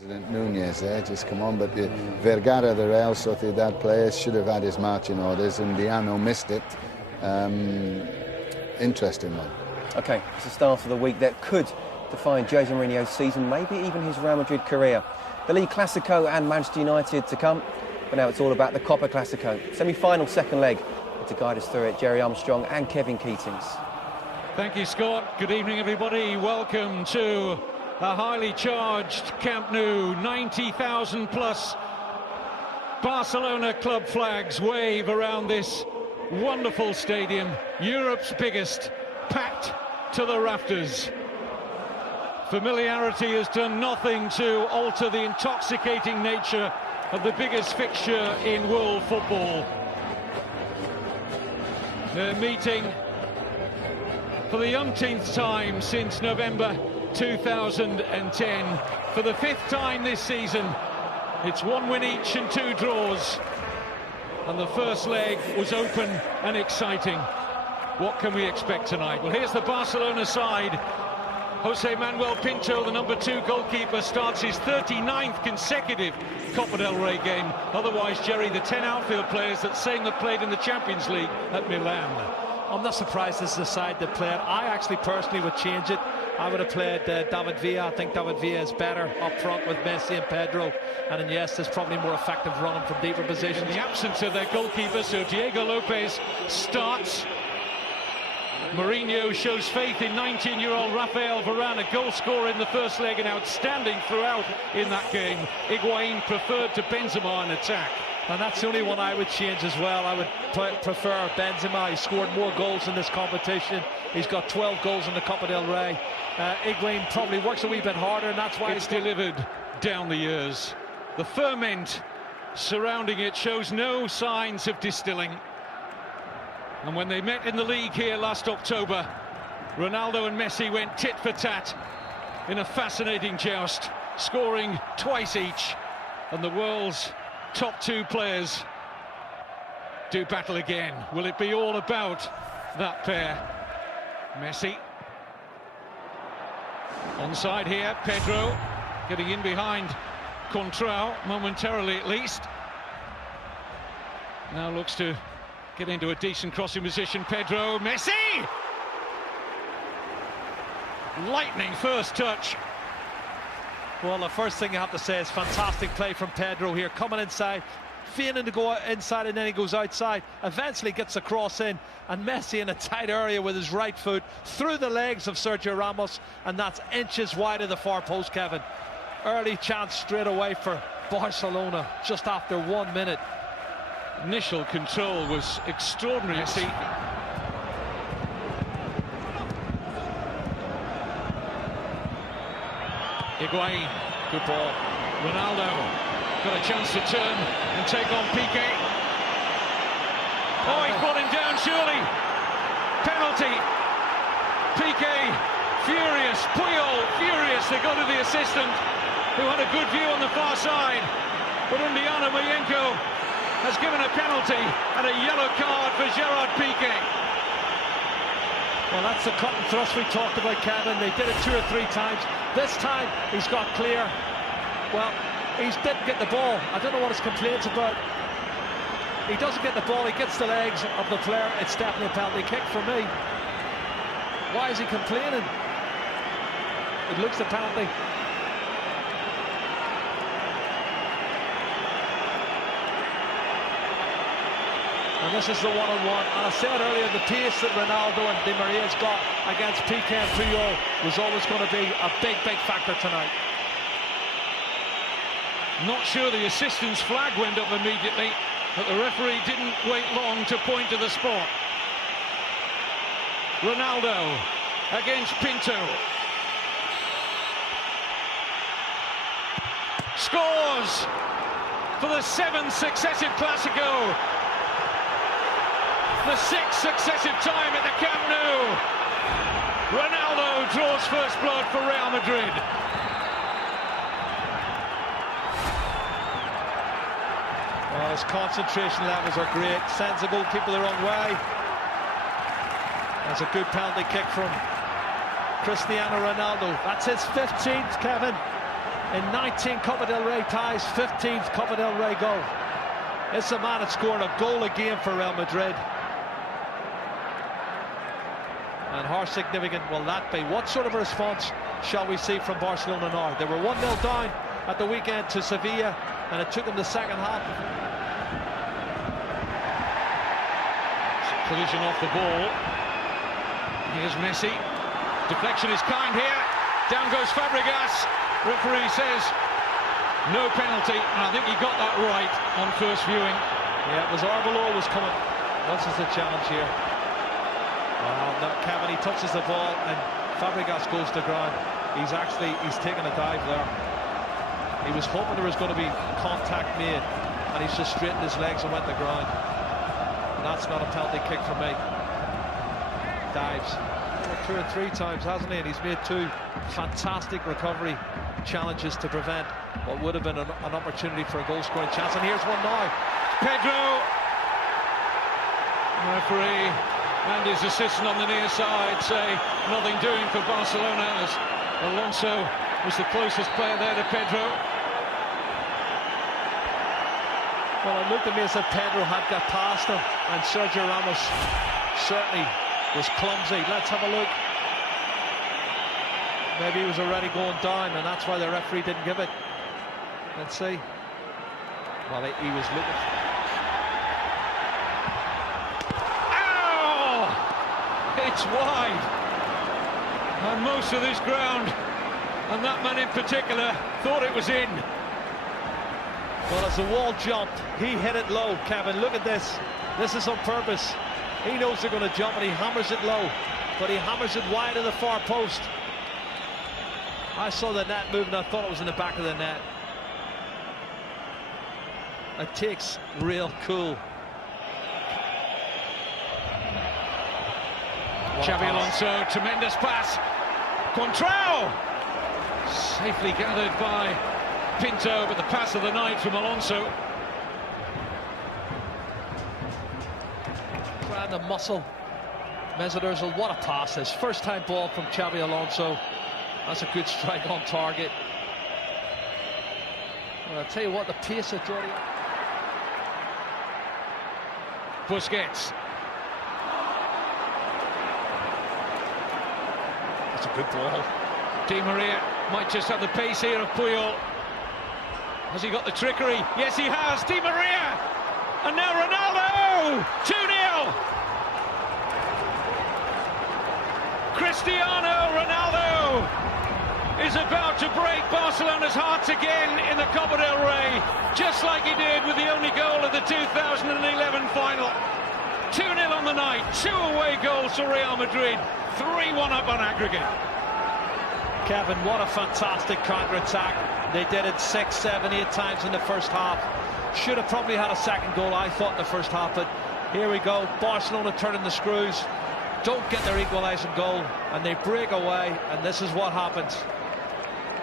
President Nunez there, just come on, but Vergara, the Real Sociedad player, should have had his marching orders, and Diano missed it. Interesting one. OK, it's the start of the week that could define Jose Mourinho's season, maybe even his Real Madrid career. The League Clasico and Manchester United to come, but now it's all about the Copa Clasico. Semi-final second leg. To guide us through it, Jerry Armstrong and Kevin Keatings. Thank you, Scott. Good evening, everybody. Welcome to a highly charged Camp Nou. 90,000 plus Barcelona club flags wave around this wonderful stadium, Europe's biggest, packed to the rafters. Familiarity has done nothing to alter the intoxicating nature of the biggest fixture in world football. They're meeting for the umpteenth time since November 2010. For the fifth time this season, it's 1 win each and 2 draws. And the first leg was open and exciting. What can we expect tonight? Well, here's the Barcelona side. Jose Manuel Pinto, the number 2 goalkeeper, starts his 39th consecutive Copa del Rey game. Otherwise, Jerry, the 10 outfield players that same that played in the Champions League at Milan. I'm not surprised this is the side that played. I actually personally would change it. I would have played David Villa. I think David Villa is better up front with Messi and Pedro. And Iniesta is probably more effective running from deeper positions. In the absence of their goalkeeper, so Diego Lopez starts. Mourinho shows faith in 19-year-old Rafael Varane, a goal scorer in the first leg and outstanding throughout in that game. Higuain preferred to Benzema in attack. And that's the only one I would change as well. I would prefer Benzema. He scored more goals in this competition. He's got 12 goals in the Copa del Rey. Higuain probably works a wee bit harder, and that's why it's delivered down the years. The ferment surrounding it shows no signs of distilling. And when they met in the league here last October, Ronaldo and Messi went tit for tat in a fascinating joust, scoring twice each. And the world's top 2 players do battle again. Will it be all about that pair? Messi. Onside here, Pedro getting in behind Contrao, momentarily at least. Now looks to get into a decent crossing position. Pedro, Messi! Lightning first touch. Well, the first thing you have to say is fantastic play from Pedro here, coming inside, feigning to go inside, and then he goes outside, eventually gets the cross in, and Messi in a tight area with his right foot through the legs of Sergio Ramos, and that's inches wide of the far post, Kevin. Early chance straight away for Barcelona just after 1 minute. Initial control was extraordinary. See, Higuain, good ball. Ronaldo got a chance to turn and take on Piqué. Oh, he's brought him down, surely. Penalty. Piqué furious. Puyol furious. They go to the assistant, who had a good view on the far side. But Undiano Mayenko has given a penalty and a yellow card for Gerard Piqué. Well, that's the cut and thrust we talked about, Kevin. They did it 2 or 3 times. This time he's got clear. Well, he didn't get the ball. I don't know what his complaints about. He doesn't get the ball, he gets the legs of the player. It's definitely a penalty kick for me. Why is he complaining? It looks a penalty. And this is the one-on-one. And I said earlier, the pace that Ronaldo and Di Maria's got against Piqué and Puyol was always going to be a big, big factor tonight. Not sure the assistant's flag went up immediately, but the referee didn't wait long to point to the spot. Ronaldo against Pinto. Scores for the 7th successive Clasico. The 6th successive time at the Camp Nou. Ronaldo draws first blood for Real Madrid. Well, his concentration levels are great. Sends the goalkeeper the wrong way. That's a good penalty kick from Cristiano Ronaldo. That's his 15th, Kevin. in 19 Copa del Rey ties, 15th Copa del Rey goal. It's a man that's scoring a goal a game for Real Madrid. And how significant will that be? What sort of a response shall we see from Barcelona now? They were 1-0 down at the weekend to Sevilla, and it took them the second half. Collision off the ball. Here's Messi. Deflection is kind here. Down goes Fabregas. Referee says no penalty, and I think he got that right on first viewing. Yeah, it was Arbeloa was coming. This is the challenge here. Well, no, Kevin, he touches the ball and Fabregas goes to ground. He's taken a dive there. He was hoping there was going to be contact made, and he's just straightened his legs and went to ground. And that's not a penalty kick for me. Dives 2 or 3 times, hasn't he? And he's made 2 fantastic recovery challenges to prevent what would have been an opportunity for a goal-scoring chance. And here's one now. Pedro. Referee and his assistant on the near side say nothing doing for Barcelona, as Alonso was the closest player there to Pedro. Well, it looked to me as if Pedro had got past him, and Sergio Ramos certainly was clumsy. Let's have a look. Maybe he was already going down, and that's why the referee didn't give it. Let's see. Well, he was looking. It's wide, and most of this ground, and that man in particular, thought it was in. Well, as the wall jumped, he hit it low, Kevin. Look at this. This is on purpose. He knows they're going to jump, and he hammers it low, but he hammers it wide of the far post. I saw the net moving. I thought it was in the back of the net. It takes real cool. Xabi Alonso, tremendous pass. Contrao! Safely gathered by Pinto, but the pass of the night from Alonso. Trying to muscle Mesut Ozil. What a pass this. First time ball from Xabi Alonso. That's a good strike on target. Well, I'll tell you what, the pace of Jordi. Busquets. That's a good ball. Di Maria might just have the pace here of Puyol. Has he got the trickery? Yes, he has. Di Maria! And now Ronaldo! 2-0! Cristiano Ronaldo is about to break Barcelona's hearts again in the Copa del Rey, just like he did with the only goal of the 2011 final. 2-0 on the night, 2 away goals for Real Madrid, 3-1 up on aggregate. Kevin, what a fantastic counter-attack. They did it 6, 7, 8 times in the first half. Should have probably had a second goal, I thought, in the first half, but here we go. Barcelona turning the screws, don't get their equalising goal, and they break away, and this is what happens.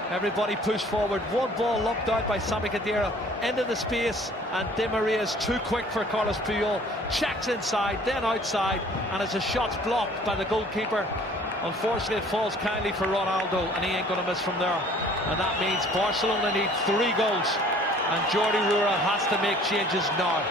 Everybody pushed forward. One ball lumped out by Sami Khedira into the space, and Di Maria is too quick for Carlos Puyol. Checks inside, then outside, and as the shot's blocked by the goalkeeper, unfortunately it falls kindly for Ronaldo, and he ain't going to miss from there. And that means Barcelona need 3 goals, and Jordi Rura has to make changes now.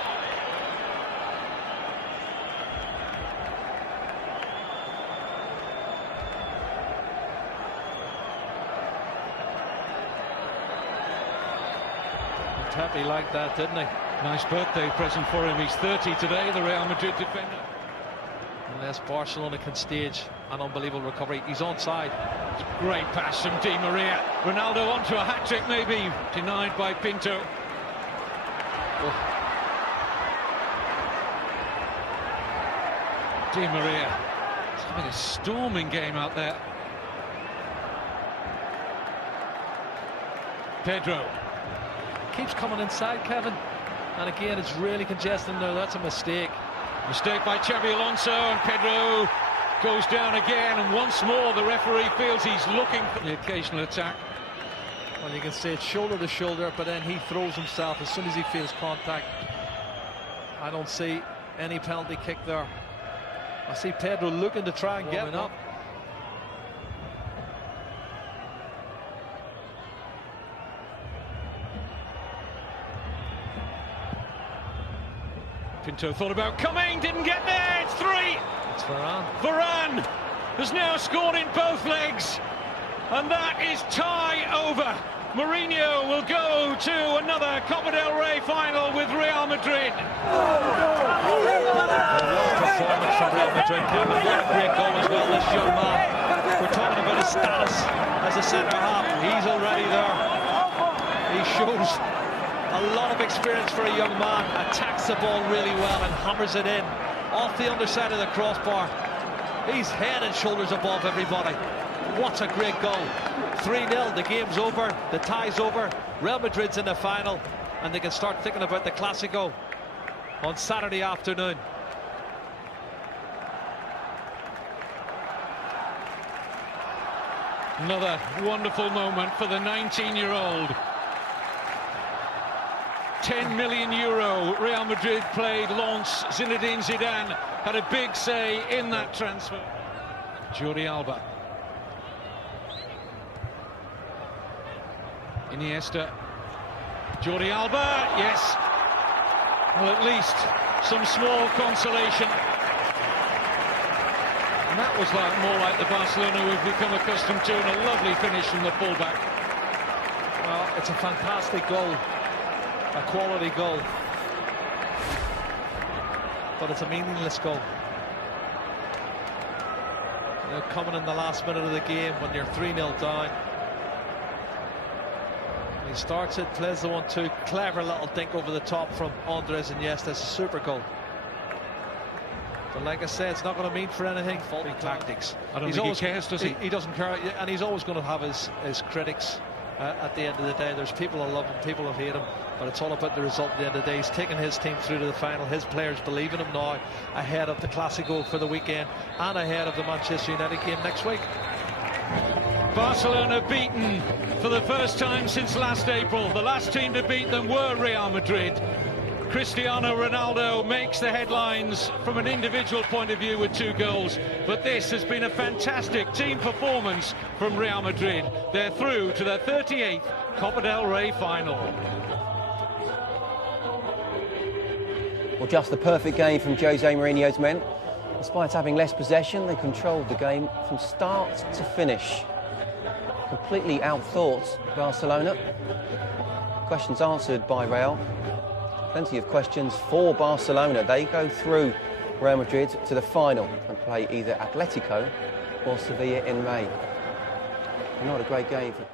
Happy like that, didn't he? Nice birthday present for him. He's 30 today, the Real Madrid defender. Unless Barcelona can stage an unbelievable recovery. He's onside. Great pass from Di Maria. Ronaldo onto a hat-trick maybe. Denied by Pinto. Oh. Di Maria. It's having a storming game out there. Pedro. Keeps coming inside, Kevin, and again it's really congested now. That's a mistake. Mistake by Xabi Alonso, and Pedro goes down again, and once more the referee feels he's looking for the occasional attack. Well, you can see it's shoulder to shoulder, but then he throws himself as soon as he feels contact. I don't see any penalty kick there. I see Pedro looking to try and get up. Pinto thought about coming, didn't get there. It's 3. It's Varane. Varane has now scored in both legs, and that is tie over. Mourinho will go to another Copa del Rey final with Real Madrid. Performance from Real Madrid. What a great goal as well, this young man. We're talking about his status as a centre-half. He's already there. He shows a lot of experience for a young man. Attacks the ball really well and hammers it in off the underside of the crossbar. He's head and shoulders above everybody. What a great goal. 3-0, the game's over, the tie's over. Real Madrid's in the final, and they can start thinking about the Clásico on Saturday afternoon. Another wonderful moment for the 19-year-old. 10 million euro Real Madrid played Lens. Zinedine Zidane had a big say in that transfer. Jordi Alba. Iniesta. Jordi Alba, yes. Well, at least some small consolation. And that was more like the Barcelona we've become accustomed to, and a lovely finish from the fullback. Well, it's a fantastic goal. A quality goal, but it's a meaningless goal. You know, coming in the last minute of the game when you're 3-0 down. He starts it, plays the 1-2, clever little dink over the top from Andres Iniesta. It's a super goal. But like I said, it's not going to mean for anything. Faulty tactics. I don't think he cares, does he? He doesn't care, and he's always going to have his critics. At the end of the day, there's people who love him, people who hate him, but it's all about the result at the end of the day. He's taken his team through to the final. His players believe in him now, ahead of the Clásico for the weekend and ahead of the Manchester United game next week. Barcelona beaten for the first time since last April. The last team to beat them were Real Madrid. Cristiano Ronaldo makes the headlines from an individual point of view with 2 goals, but this has been a fantastic team performance from Real Madrid. They're through to their 38th Copa del Rey final. Well, just the perfect game from Jose Mourinho's men. Despite having less possession, they controlled the game from start to finish. Completely outthought Barcelona. Questions answered by Real. Plenty of questions for Barcelona. They go through Real Madrid to the final and play either Atletico or Sevilla in May. Not a great game for